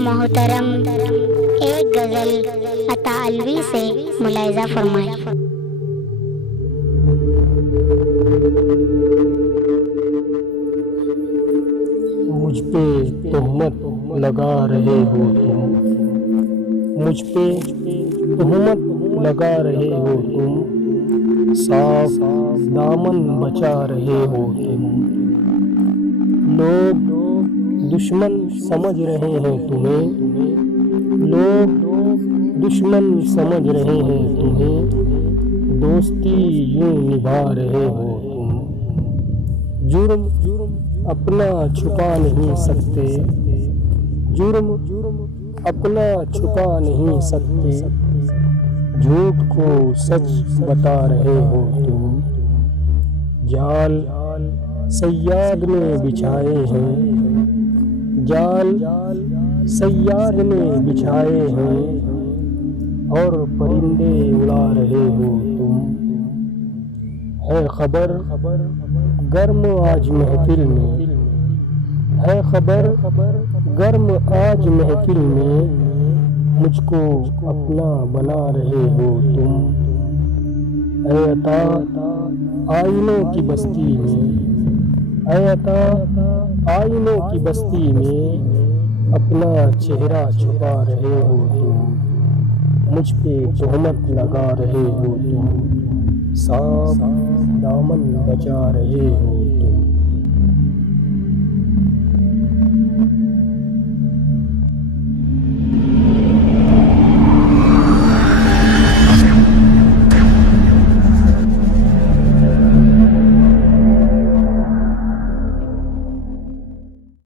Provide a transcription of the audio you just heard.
मोहतरम एक गज़ल अता अलवी से मुलाहिज़ा फरमाएं। मुझ पे तोहमत लगा रहे हो तुम, मुझ पे तोहमत लगा रहे हो तुम, साफ दामन बचा रहे हो तुम। लोग दुश्मन समझ रहे हैं तुम्हें, लोग दुश्मन समझ रहे हैं तुम्हें, दोस्ती यूं निभा रहे हो तुम। जुर्म अपना छुपा नहीं सकते, जुर्म अपना छुपा नहीं सकते, झूठ को सच बता रहे हो तुम। जाल सय्याद ने बिछाए हैं, जाल सय्याद ने बिछाए हैं, और परिंदे उड़ा रहे हो तुम। है खबर गर्म आज महफिल में, है खबर गर्म आज महफिल में, मुझको अपना बना रहे हो तुम। ऐ अता आईनों की बस्ती में, ऐ अता आईनों की बस्ती में, अपना चेहरा छुपा रहे हो तुम। मुझ पे तोहमत लगा रहे हो तुम, साफ दामन बचा रहे हो।